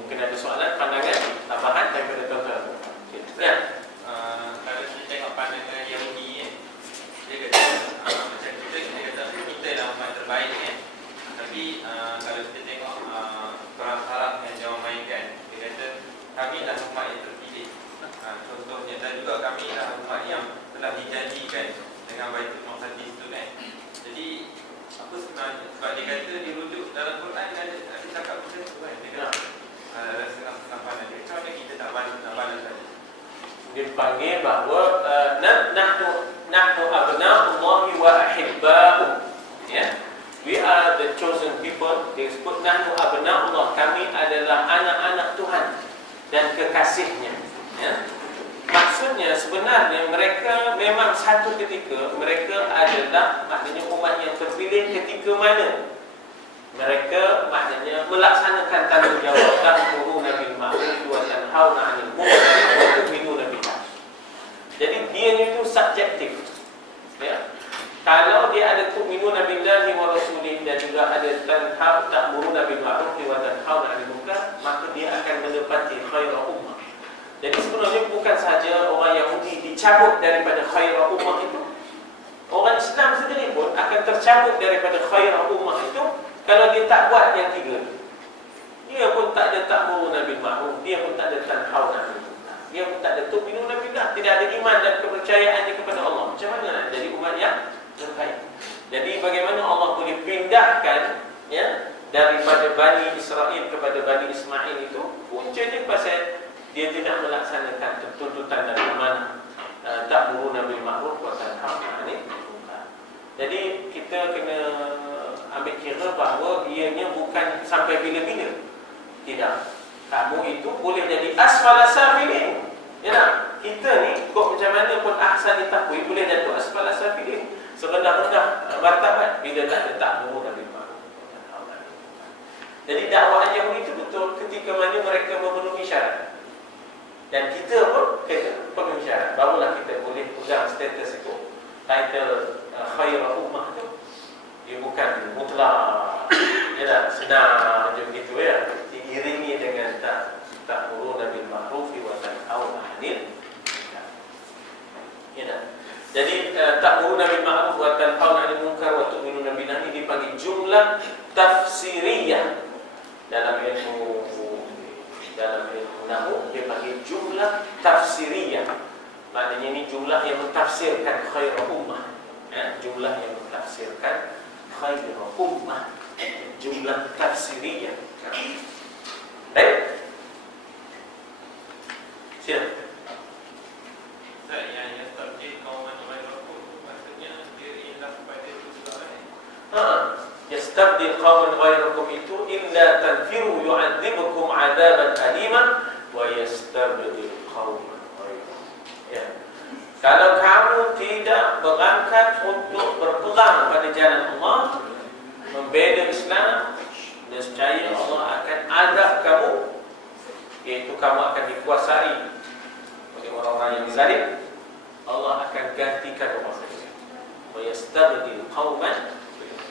Mungkin ada soalan, pandangan, tambahan daripada tuan-tuan. Ya. Kalau kita tengok pandangan Yahudi, dia kata macam kita kata kita lah umat terbaik kan. Tapi kalau kita tengok perang Arab yang dia mainkan, dia kata kami lah umat yang terpilih. Contohnya, dan juga kami lah umat yang telah dijanjikan dengan Baitul Maqdis itu kan. Jadi apa sebenarnya, sebab dia kata dirujuk dalam Quran ada cakap macam tu kan. Dia kata setengah pandang dia. Macam mana kita tak balas tadi? Dia panggil bahawa nahnu abna'ullahi wa ahibba'u, ya. We are the chosen people. Dia sebut nahnu abna'ullah, kami adalah anak-anak Tuhan dan kekasihnya, ya. Maksudnya sebenarnya mereka memang satu ketika mereka adalah maknanya umat yang terpilih ketika mana mereka maknanya melaksanakan tanggungjawab ta'muruna bil ma'ruf wa tanhauna 'anil munkar wa tu'minuna billah. Jadi dia itu subjektif, ya. Kalau dia ada tu'minuna billahi wa rasulih dan juga ada ta'muruna bil ma'ruf wa tanhauna 'anil munkar, maka dia akan menepati khairul ummah. Jadi sebenarnya bukan sahaja orang Yahudi dicabut daripada khairul ummah itu, orang Islam sendiri pun akan tercabut daripada khairul ummah itu kalau dia tak buat yang tiga. Dia pun tak ada ta'muruna bil ma'ruf, dia pun tak ada tanhauna 'anil munkar, dia pun tak ada tu'minuna billah, tidak ada iman dan kepercayaannya kepada Allah. Macam mana nak jadi umat yang terbaik? Jadi bagaimana Allah boleh pindahkan, ya, daripada Bani Israel kepada Bani Ismail itu puncanya pasal dia tidak melaksanakan tuntutan dan amanah ta'muruna bil ma'ruf wa tanhauna 'anil munkar. Jadi kita kena ambil kira bahawa ianya bukan sampai bila-bila. Tidak. Kamu itu boleh jadi asfala safilin. Ya tak? Kita ni kok macam mana pun ahsan ditaqwi boleh jatuh asfala safilin. Serendah-rendah martabat bila tak ada ta'muruna bil ma'ruf wa tanhauna 'anil munkar. Jadi dakwah Yahudi itu betul ketika mana mereka memenuhi syarat. Dan kita pun kena penuhi syarat, barulah kita boleh pegang status itu. Title khairul ummah itu dia bukan mutlak, ya tak? Senang je begitu, ya. Diiringi dengan ta'muruna bil ma'ruf wa tanhauna 'anil munkar. Ya tak? Jadi ta'muruna bil ma'ruf wa tanhauna 'anil munkar wa tu'minuna billah ini dipanggil jumlah tafsiriyah dalam ilmu nahu, dia panggil jumlah tafsiriyah. Maknanya ini jumlah yang mentafsirkan khairul ummah, ya, jumlah yang mentafsirkan khairul ummah, jumlah tafsiriyah. Baik. Siap. Saya yang tarjih kaum manusia maksudnya dia ialah pada itu sebab yastabdil qauman ghayrakum itu illa tanfiru yu'adzibukum 'adzaban aliman wa yastabdil qauman ghayrakum. Ya. Kalau kamu tidak berangkat untuk berpegang pada jalan Allah, membela Islam, nescaya Allah akan azab kamu, iaitu kamu akan dikuasai oleh orang-orang yang zalim. Allah akan gantikan orang itu. Wa yastabdil qauman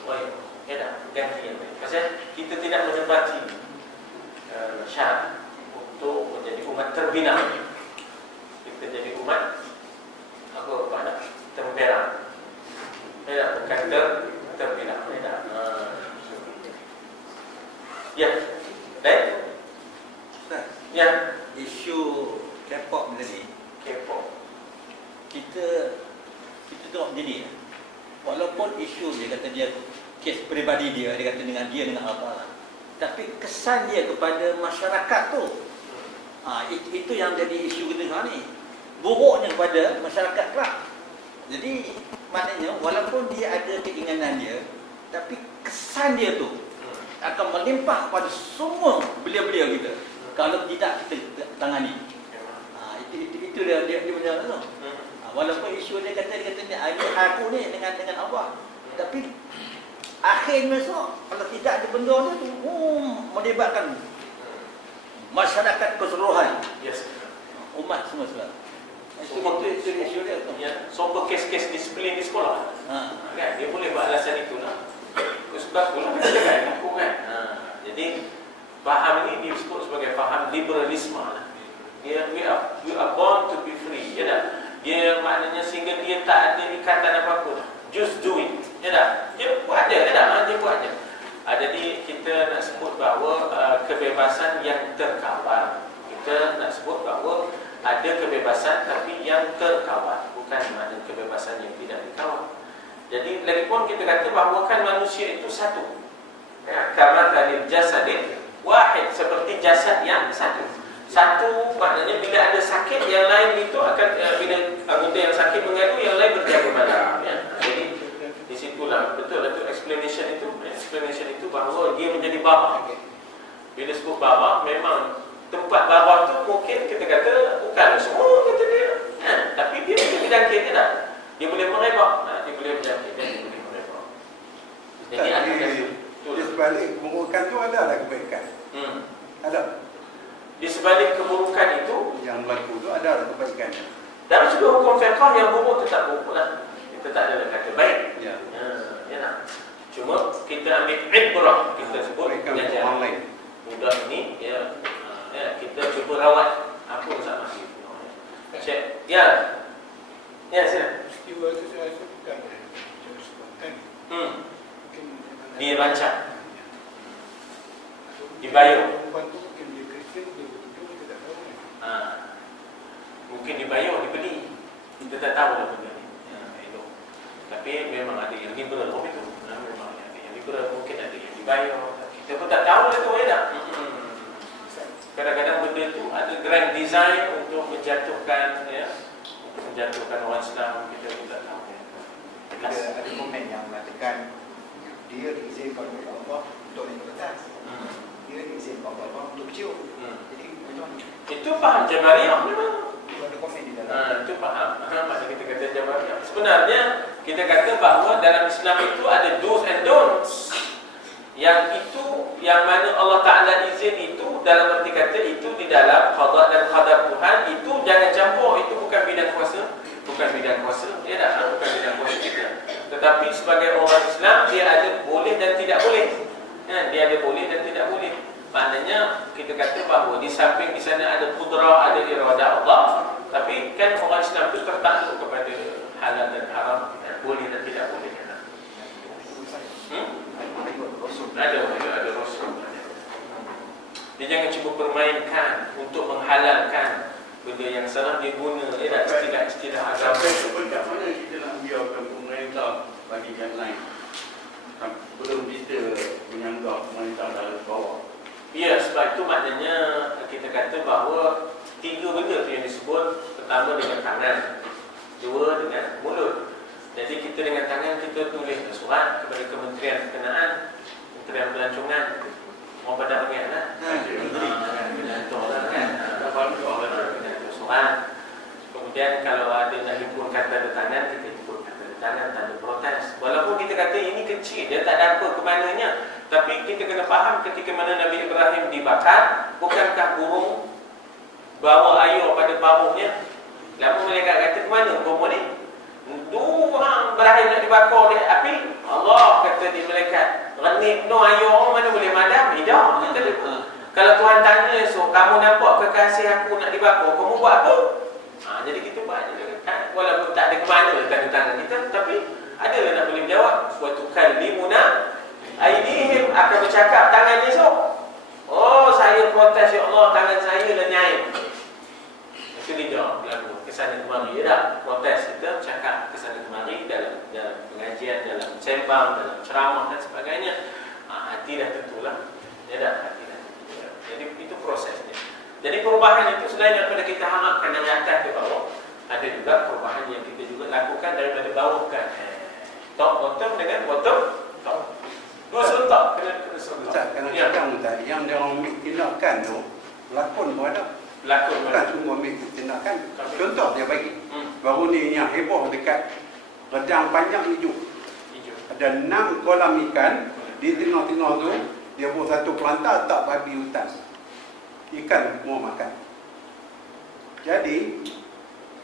ghayrakum. Ya dah, ganti yang lain. Pasal kita tidak menempati syarat untuk menjadi umat terbina. Kita jadi umat apa pada terberang. Ya, bukan terbina. Ya. Baik. Ya, Isu K-pop tadi, K-pop. kita tengok macam ni. Walaupun isu dia kata dia kes peribadi dia kata dengan apa, tapi kesan dia kepada masyarakat tu, itu yang jadi isu kita sekarang ni. Buruknya kepada masyarakat kelak. Jadi maknanya walaupun dia ada keinginan dia, tapi kesan dia tu akan melimpah kepada semua belia-belia kita kalau tidak kita tangani. Itu dia punya tu. Walaupun isu dia kata ni aku ni dengan Allah, tapi akhirnya besok kalau tidak ada benda tu melibatkan masyarakat keseluruhan. Yes. Umat semua sebab. Itu isu dia tu. Ya, soal kes-kes disiplin di sekolah. Kan dia boleh buat alasan itulah. Sebab sekolah kita kan aku kan. Jadi faham ini disebut sebagai faham liberalisme lah. Dia we are born to be free. Ya dah. Dia maknanya sehingga dia tak ada ikatan apa-apa. Just do it. Ya dah. Dia buat aja, ya dah. Dia buat aja. Jadi kita nak sebut bahawa kebebasan yang terkawal. Kita nak sebut bahawa ada kebebasan tapi yang terkawal, bukan makna kebebasan yang tidak dikawal. Jadi lagipun kita kata bahawa kan manusia itu satu. Ya, karena tadi jasadin wahid, seperti jasad yang satu. Satu maknanya bila ada sakit, yang lain itu akan bila anggota yang sakit mengadu, yang lain berjaga malam. Ya. Jadi di situlah betul itu explanation itu bahawa dia menjadi babak. Bila sebut babak, memang tempat babak tu mungkin kita kata bukan semua kata dia. Tapi dia boleh berjangkit ke tak? Dia boleh merebak. Dia boleh berjangkit dan dia boleh merebak. Jadi di sebalik keburukan tu ada kebaikan. Ada. Di sebalik keburukan itu, Yang berlaku tu ada kebaikannya. dalam sudut hukum fiqh yang buruk tetap buruk lah. Kita tak ada kata baik. Ya. Ya nak. Cuma kita ambil ibrah, kita sebut Kebaikan untuk belajar. orang lain. Mudah ini ya, kita cuba rawat apa sama itu. Cek. Ya. Ya, sila. Peristiwa itu saya rasa bukan secara spontan. Mungkin Dia baca. Dibayar. perempuan tu mungkin dia Kristian, dia betul kita tak tahu kan. Mungkin dibayar, dibeli. Kita tak tahu lah benda ni. Elok. Tapi memang ada yang liberal itu. Memang ada yang liberal, mungkin ada yang dibayar. Kita pun tak tahu lah tu ya tak? Kadang-kadang benda tu ada grand design untuk menjatuhkan orang Islam, kita pun tak tahu. Ada komen yang mengatakan dia diizinkan oleh Allah untuk naik ke atas, dia diizinkan oleh Allah untuk cium. Jadi macam mana? Itu faham Jabariyah memang. Itu ada komen di dalam. Itu faham. Masa kita kata Jabariyah. Sebenarnya kita kata bahawa dalam Islam itu ada do's and don'ts. Yang itu, yang mana Allah Ta'ala izin itu, dalam arti kata itu di dalam qada dan qadar Tuhan, itu jangan campur. Itu bukan bidang kuasa. Bukan bidang kuasa. Dia dah bukan bidang kuasa kita. Tetapi sebagai orang Islam, dia ada boleh dan tidak boleh. Dia ada boleh dan tidak boleh. Maknanya kita kata bahawa di samping di sana ada qudrah, ada iradah Allah, tapi kan orang Islam itu tertakluk kepada halal dan haram, boleh dan tidak boleh. Ada rasul. Dia jangan cuba permainkan untuk menghalalkan benda yang salah. Dia guna istilah agama. Sampai sependak mana kita nak biarkan pemerintah bagi guideline? Belum kita menyanggah pemerintah dalam bawah. Ya, sebab itu maknanya kita kata bahawa tiga benda tu yang disebut. Pertama dengan tangan, dua dengan mulut. Jadi kita dengan tangan kita tulis surat kepada kementerian berkenaan Kementerian Pelancongan. Mau pada ingat lah. Pelancongan lah kan. Pelancongan soal. Kemudian kalau ada nak hibur kata ada tangan, kita hibur kata ada tangan, tak ada protes. Walaupun kita kata ini kecil, dia tak ada apa ke mananya. Tapi kita kena faham ketika mana Nabi Ibrahim dibakar, bukankah burung bawa air pada paruhnya? Lalu mereka kata ke mana burung ni? Orang berakhir nak dibakar di api. Allah kata di malaikat, renip no air mana boleh madam? Tidak. Kalau Tuhan tanya esok, kamu nampak kekasih aku nak dibakar, kamu buat apa? Jadi kita buat je. Walaupun tak ada ke mana tanda tangan kita, tapi ada nak boleh jawab. Wa tukallimuna aydihim, akan bercakap tangan esok. Oh, saya protes ya Allah, tangan saya lenyai. Itu dia jawab lagu kesana kemari. Ya tak? Protes kita cakap kesana kemari dalam pengajian, dalam sembang, dalam ceramah dan sebagainya. Hati dah tentulah. Ya tak? Hati dah tentu. Jadi itu prosesnya. Jadi perubahan itu selain daripada kita harapkan dari atas ke bawah, ada juga perubahan yang kita juga lakukan daripada bawah ke atas. Top bottom dengan bottom top. Dua serentak, kena serentak. Ustaz, kadang-kadang tadi yang dia orang ambil tindakan tu, lakon pun ada. Lakon Bukan semua ambil tindakan. Contoh dia bagi. Baru ni yang heboh dekat Redang Panjang Hijau. Ada 6 kolam ikan. Di tengah-tengah tu, dia buat satu pelantar tak babi hutan. Ikan semua makan. Jadi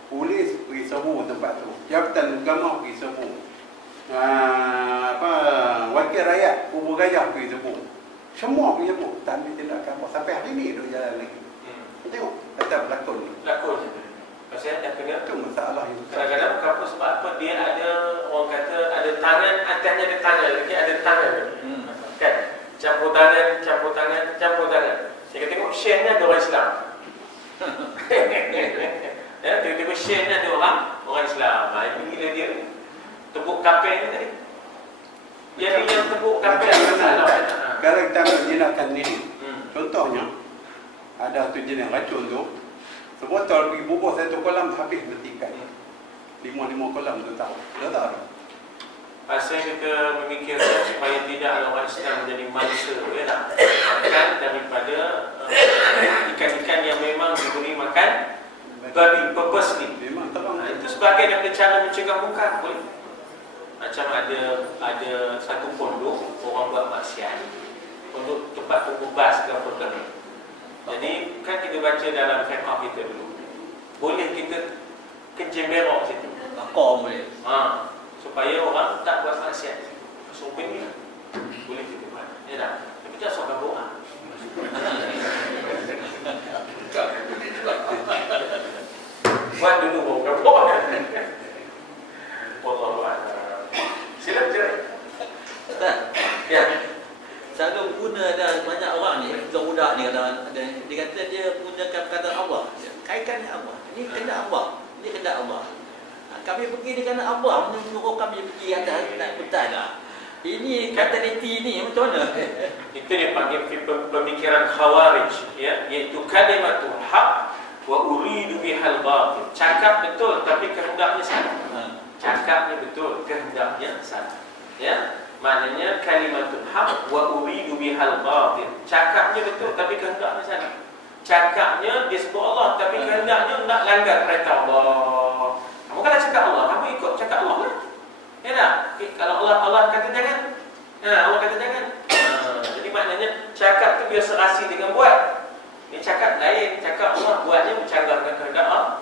polis pergi serbu tempat tu, Jabatan Agama pergi serbu, wakil rakyat Kubur Gajah pergi serbu, semua pergi serbu, tak ambil tindakan apa. Sampai hari ni duk jalan lagi. Tengok kata berlakon ni. Lakon. Pasal dah kena Itu masalah yang kadang-kadang kenapa, sebab apa, dia ada orang kata ada tangan, atasnya ada tangan, lagi ada tangan. Kan? Campur tangan, campur tangan, campur tangan. Saya tengok share-nya ada orang Islam. Ya, tengok share-nya ada orang Islam. Ini gila dia. Tepuk kapel ni tadi. Jadi yang tepuk kapel kalau kita ambil tindakan ni, contohnya ada tu jenis racun tu, sebotol pergi bubur satu kolam habis bertikai. 5 kolam tu tahu. Dah tahu. Pasal kita memikirkan supaya tidak orang Islam menjadi mangsa, ya tak? Makan daripada ikan-ikan yang memang diberi makan babi purposely. Memang terang. Itu sebagai daripada cara mencegah munkar, boleh. Macam ada satu pondok orang buat maksiat, pondok tempat tunggu bas ke apa ke. Jadi kan kita baca dalam fiqh kita dulu, boleh kita kencing berok situ. Bakar boleh. Supaya orang tak buat maksiat. Sumpah ni boleh kita buat. Ya tak? Tapi tak sokan orang. Buat dulu baru kapok. Wallahualam. Sila bercerai. Ustaz, Ya. selalu guna ada banyak orang ni, budak ni kata, dia kata dia gunakan perkataan Allah. Kaitkan dengan Allah. Ini kena Allah. Ini kena Allah. Kami pergi dengan Allah, menyuruh kami pergi atas nak betul lah. Ini kata neti ni macam mana? Itu dia panggil pemikiran khawarij, ya, iaitu kalimatul haq wa uridu bihal batil. Cakap betul tapi kehendaknya salah. Cakapnya betul, kehendaknya salah. Ya, maknanya kalimatul haq wa uridu bihal batil. Cakapnya betul tapi kehendaknya salah. Cakapnya disebut Allah tapi kehendaknya nak langgar perintah Allah. Kamu kan cakap Allah, kamu ikut cakap Allah kan? Ya tak? Kalau Allah kata jangan, Allah kata jangan. Jadi maknanya cakap tu biar serasi dengan buat. Ini cakap lain, cakap Allah buatnya mencanggahkan kehendak Allah.